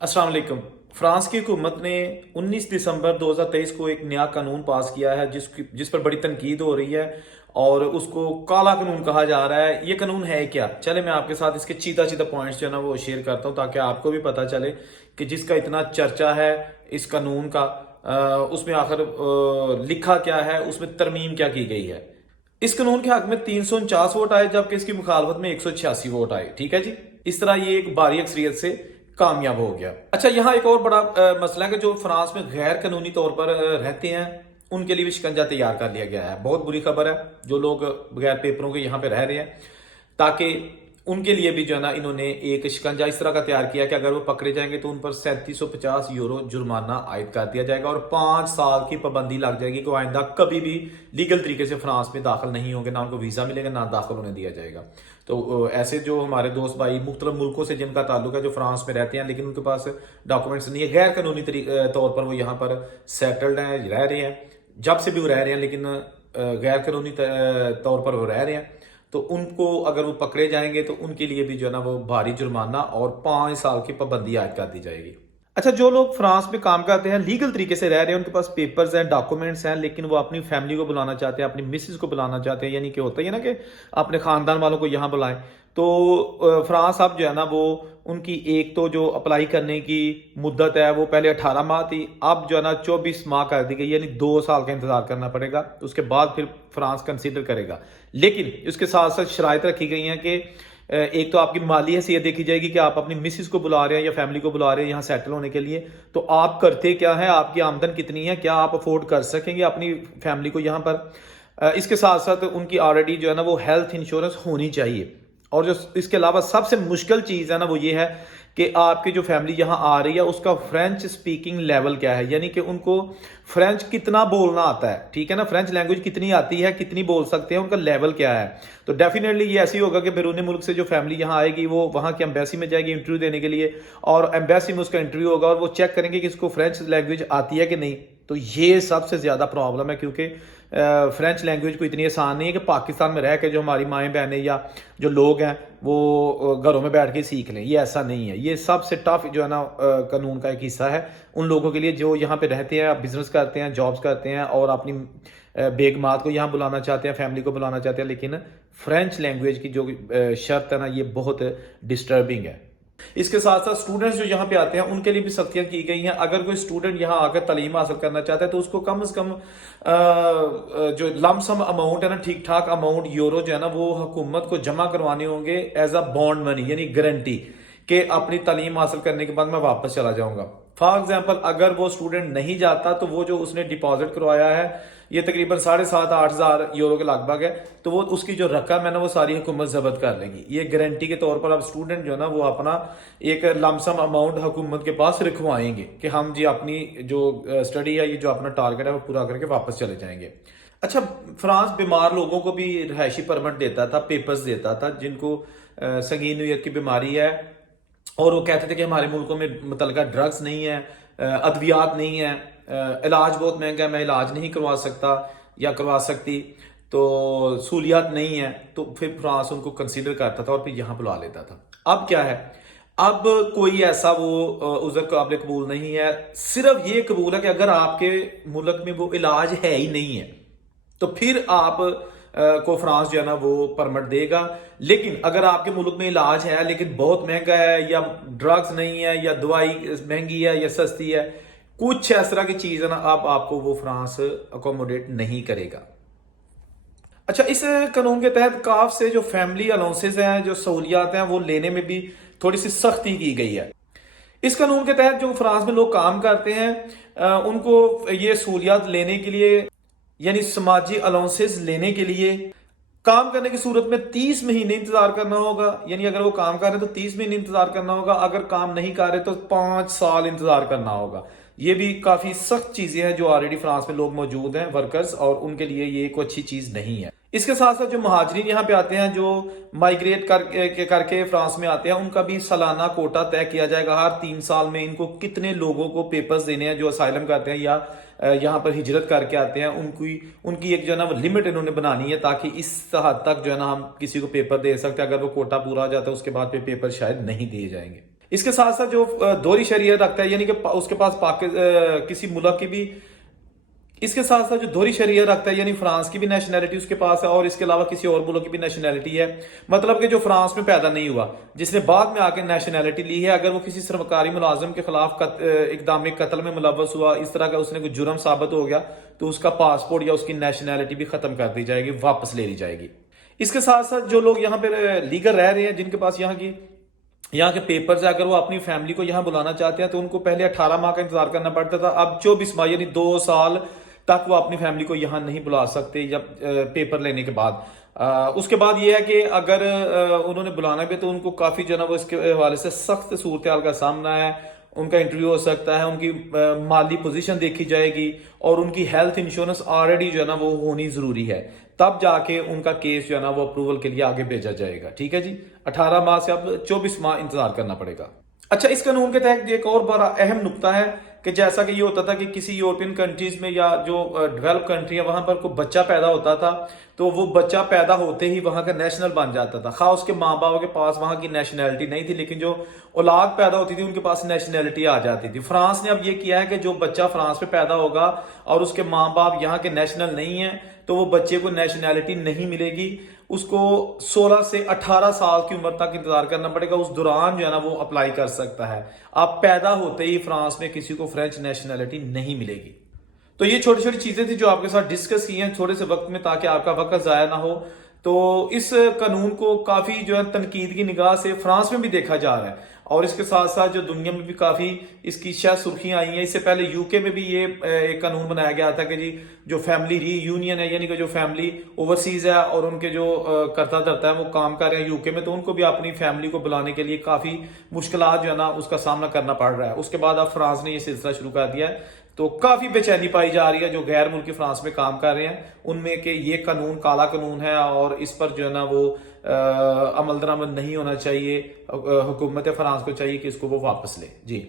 अस्सलाम वालेकुम। फ्रांस की हुकूमत ने 19 दिसंबर 2023 को एक नया कानून पास किया है जिस पर बड़ी तनकीद हो रही है और उसको काला कानून कहा जा रहा है। ये कानून है क्या? चले मैं आपके साथ इसके चीता चीता पॉइंट्स जो है ना वो शेयर करता हूँ ताकि आपको भी पता चले कि जिसका इतना चर्चा है इस कानून का, उसमें आखिर लिखा क्या है, उसमें तरमीम क्या की गई है। इस कानून के हक में 349 वोट आए जबकि इसकी मुखालफत में 186 वोट आए। ठीक है जी। इस तरह ये एक भारी अक्सरियत से कामयाब हो गया। अच्छा, यहाँ एक और बड़ा मसला है कि जो फ्रांस में गैर कानूनी तौर पर रहते हैं उनके लिए भी शिकंजा तैयार कर लिया गया है। बहुत बुरी खबर है जो लोग बगैर पेपरों के यहाँ पे रह रहे हैं, ताकि उनके लिए भी जो है ना इन्होंने एक शिकंजा इस तरह का तैयार किया कि अगर वो पकड़े जाएंगे तो उन पर 3750 यूरो जुर्माना आयद कर दिया जाएगा और 5 साल की पाबंदी लग जाएगी कि आइंदा कभी भी लीगल तरीके से फ्रांस में दाखिल नहीं होंगे, ना उनको वीजा मिलेगा ना दाखिल होने दिया जाएगा। तो ऐसे जो हमारे दोस्त भाई मुख्तलिफ मुल्कों से जिनका ताल्लुक है, जो फ्रांस में रहते हैं लेकिन उनके पास डॉक्यूमेंट्स नहीं है, गैर कानूनी तौर पर वो यहाँ पर सेटल्ड हैं, रह रहे हैं, जब से भी वो रह रहे हैं, लेकिन गैर कानूनी तौर पर वो रह रहे हैं, तो उनको अगर वो पकड़े जाएंगे तो उनके लिए भी जो है ना वो भारी जुर्माना और 5 साल की पाबंदी आयद कर दी जाएगी। अच्छा, जो लोग फ्रांस में काम करते हैं, लीगल तरीके से रह रहे हैं, उनके पास पेपर्स हैं, डॉक्यूमेंट्स हैं, लेकिन वो अपनी फैमिली को बुलाना चाहते हैं, अपनी मिसेज को बुलाना चाहते हैं, यानी कि होता ही है ना कि अपने खानदान वालों को यहाँ बुलाएं, तो फ्रांस अब जो है ना वो उनकी एक तो जो अप्लाई करने की मुद्दत है वो पहले 18 माह थी, अब जो है ना 24 माह कर दी गई, यानी 2 साल का इंतजार करना पड़ेगा। उसके बाद फिर फ्रांस कंसीडर करेगा। लेकिन इसके साथ साथ शराइत रखी गई हैं कि एक तो आपकी माली हैसियत देखी जाएगी कि आप अपनी मिसिस को बुला रहे हैं या फैमिली को बुला रहे हैं यहाँ सेटल होने के लिए, तो आप करते क्या है, आपकी आमदन कितनी है, क्या आप अफोर्ड कर सकेंगे अपनी फैमिली को यहाँ पर। इसके साथ साथ उनकी ऑलरेडी जो है ना वो हेल्थ इंश्योरेंस होनी चाहिए। और जो इसके अलावा सबसे मुश्किल चीज़ है ना वो ये है कि आपकी जो फैमिली यहाँ आ रही है उसका फ्रेंच स्पीकिंग लेवल क्या है, यानी कि उनको फ्रेंच कितना बोलना आता है। ठीक है ना, फ्रेंच लैंग्वेज कितनी आती है, कितनी बोल सकते हैं, उनका लेवल क्या है। तो डेफिनेटली ये ऐसी होगा कि बैरून मुल्क से जो फैमिली यहाँ आएगी वो वहाँ की एम्बेसी में जाएगी इंटरव्यू देने के लिए, और एम्बेसी में उसका इंटरव्यू होगा और वो चेक करेंगे कि इसको फ्रेंच लैंग्वेज आती है कि नहीं। तो ये सबसे ज़्यादा प्रॉब्लम है, क्योंकि फ्रेंच लैंग्वेज को इतनी आसान नहीं है कि पाकिस्तान में रह के जो हमारी माएँ बहनें या जो लोग हैं वो घरों में बैठ के सीख लें। ये ऐसा नहीं है। ये सबसे टफ जो है ना कानून का एक हिस्सा है उन लोगों के लिए जो यहाँ पे रहते हैं, बिजनेस करते हैं, जॉब्स करते हैं और अपनी बेगमात को यहाँ बुलाना चाहते हैं, फैमिली को बुलाना चाहते हैं, लेकिन फ्रेंच लैंग्वेज की जो शर्त है ना ये बहुत डिस्टर्बिंग है। इसके साथ साथ स्टूडेंट्स जो यहाँ पे आते हैं उनके लिए भी सख्तियां की गई हैं। अगर कोई स्टूडेंट यहाँ आकर तालीम हासिल करना चाहता है तो उसको कम से कम जो लमसम अमाउंट है ना, ठीक ठाक अमाउंट यूरो जो है ना वो हुकूमत को जमा करवाने होंगे एज अ बॉन्ड मनी, यानी गारंटी कि अपनी तालीम हासिल करने के बाद मैं वापस चला जाऊंगा। फॉर एग्जाम्पल अगर वो स्टूडेंट नहीं जाता तो वो जो उसने डिपॉजिट करवाया है ये तकरीबन 7,500-8,000 यूरो के लगभग है, तो वो उसकी जो रकम है ना वो सारी हुकूमत जब्त कर लेगी। ये गारंटी के तौर पर अब स्टूडेंट जो है ना वो अपना एक लमसम अमाउंट हुकूमत के पास रखवाएंगे कि हम जी अपनी जो स्टडी है, ये जो अपना टारगेट है वो पूरा करके वापस चले जाएंगे। अच्छा, फ्रांस बीमार लोगों को भी रहायशी परमिट देता था, पेपर्स देता था, जिनको संगीन नोयत की बीमारी है और वो कहते थे कि हमारे मुल्कों में मुतलका ड्रग्स नहीं है, अद्वियात नहीं है, इलाज बहुत महंगा है, मैं इलाज नहीं करवा सकता या करवा सकती, तो सहूलियात नहीं है, तो फिर फ्रांस उनको कंसीडर करता था और फिर यहाँ बुला लेता था। अब क्या है, अब कोई ऐसा वो उज़र काबिल कबूल नहीं है। सिर्फ ये कबूल है कि अगर आपके मुल्क में वो इलाज है ही नहीं है तो फिर आप को फ्रांस जो है ना वो परमिट देगा। लेकिन अगर आपके मुल्क में इलाज है लेकिन बहुत महंगा है, या ड्रग्स नहीं है, या दवाई महंगी है या सस्ती है, कुछ इस तरह की चीज है ना, अब आपको वो फ्रांस अकोमोडेट नहीं करेगा। अच्छा, इस कानून के तहत काफ से जो फैमिली अलाउंसेस हैं, जो सहूलियात हैं, वो लेने में भी थोड़ी सी सख्ती की गई है। इस कानून के तहत जो फ्रांस में लोग काम करते हैं उनको ये सहूलियात लेने के लिए, यानी समाजी अलाउंसेस लेने के लिए काम करने की सूरत में 30 महीने इंतजार करना होगा। यानी अगर वो काम कर रहे हैं तो 30 महीने इंतजार करना होगा, अगर काम नहीं कर रहे तो 5 साल इंतजार करना होगा। ये भी काफी सख्त चीजें हैं जो ऑलरेडी फ्रांस में लोग मौजूद हैं वर्कर्स, और उनके लिए ये कोई अच्छी चीज नहीं है। इसके साथ साथ जो महाजरीन यहाँ पे आते हैं, जो माइग्रेट करके फ्रांस में आते हैं, उनका भी सालाना कोटा तय किया जाएगा। हर 3 साल में इनको कितने लोगों को पेपर्स देने हैं जो असाइलम करते हैं या यहाँ पर हिजरत करके आते हैं, उनकी एक जो है ना लिमिट इन्होंने बनानी है, ताकि इस हद तक जो है ना हम किसी को पेपर दे सकते हैं। अगर वो कोटा पूरा हो जाता है उसके बाद फिर पेपर शायद नहीं दिए जाएंगे। اس کے ساتھ ساتھ جو دوہری شہریت رکھتا ہے، یعنی کہ اس کے پاس کسی ملک کی بھی، اس کے ساتھ ساتھ جو دوہری شہریت رکھتا ہے یعنی فرانس کی بھی نیشنلٹی اس کے پاس ہے اور اس کے علاوہ کسی اور ملک کی بھی نیشنلٹی ہے، مطلب کہ جو فرانس میں پیدا نہیں ہوا، جس نے بعد میں آ کے نیشنلٹی لی ہے، اگر وہ کسی سرکاری ملازم کے خلاف اقدام قتل میں ملوث ہوا، اس طرح کا اس نے کوئی جرم ثابت ہو گیا، تو اس کا پاسپورٹ یا اس کی نیشنلٹی بھی ختم کر دی جائے گی، واپس لے لی جائے گی۔ اس کے ساتھ ساتھ جو لوگ یہاں پہ لیگل رہ رہے ہیں، جن کے پاس یہاں کے پیپرز ہے، اگر وہ اپنی فیملی کو یہاں بلانا چاہتے ہیں تو ان کو پہلے 18 ماہ کا انتظار کرنا پڑتا تھا، اب 24 ماہ یعنی 2 سال تک وہ اپنی فیملی کو یہاں نہیں بلا سکتے یا پیپر لینے کے بعد۔ اس کے بعد یہ ہے کہ اگر انہوں نے بلانا بھی تو ان کو کافی جو ہے نا وہ اس کے حوالے سے سخت صورتحال کا سامنا ہے، ان کا انٹرویو ہو سکتا ہے، ان کی مالی پوزیشن دیکھی جائے گی اور ان کی ہیلتھ انشورنس آلریڈی جو ہے نا وہ ہونی ضروری ہے، تب جا کے ان کا کیس جو ہے نا وہ اپروول کے لیے آگے بھیجا جائے گا۔ ٹھیک ہے جی، 18 ماہ سے اب 24 ماہ انتظار کرنا پڑے گا۔ اچھا، اس قانون کے تحت ایک اور بڑا اہم نقطہ ہے کہ جیسا کہ یہ ہوتا تھا کہ کسی یورپین کنٹریز میں یا جو ڈیولپ کنٹری ہے وہاں پر کوئی بچہ پیدا ہوتا تھا تو وہ بچہ پیدا ہوتے ہی وہاں کا نیشنل بن جاتا تھا، خواہ اس کے ماں باپ کے پاس وہاں کی نیشنلٹی نہیں تھی، لیکن جو اولاد پیدا ہوتی تھی ان کے پاس نیشنلٹی آ جاتی تھی۔ فرانس نے اب یہ کیا ہے کہ جو بچہ فرانس میں پیدا ہوگا اور اس کے ماں باپ یہاں کے نیشنل نہیں ہیں تو وہ بچے کو نیشنلٹی نہیں ملے گی، اس کو 16 سے 18 سال کی عمر تک انتظار کرنا پڑے گا، اس دوران جو ہے نا وہ اپلائی کر سکتا ہے۔ اب پیدا ہوتے ہی فرانس میں کسی کو فرینچ نیشنلٹی نہیں ملے گی۔ تو یہ چھوٹی چھوٹی چیزیں تھی جو آپ کے ساتھ ڈسکس کی ہیں تھوڑے سے وقت میں، تاکہ آپ کا وقت ضائع نہ ہو۔ تو اس قانون کو کافی جو ہے تنقید کی نگاہ سے فرانس میں بھی دیکھا جا رہا ہے، اور اس کے ساتھ ساتھ جو دنیا میں بھی کافی اس کی شاید سرخیاں آئی ہیں۔ اس سے پہلے UK میں بھی یہ ایک قانون بنایا گیا تھا کہ جی جو فیملی ری یونین ہے، یعنی کہ جو فیملی اوورسیز ہے اور ان کے جو کرتا دھرتا ہے وہ کام کر رہے ہیں UK میں، تو ان کو بھی اپنی فیملی کو بلانے کے لیے کافی مشکلات جو ہے نا اس کا سامنا کرنا پڑ رہا ہے۔ اس کے بعد اب فرانس نے یہ سلسلہ شروع کر دیا ہے، تو کافی بے چینی پائی جا رہی ہے جو غیر ملکی فرانس میں کام کر رہے ہیں ان میں، کہ یہ قانون کالا قانون ہے اور اس پر جو ہے نا وہ عمل درآمد نہیں ہونا چاہیے۔ حکومت فرانس کو چاہیے کہ اس کو وہ واپس لے۔ جی۔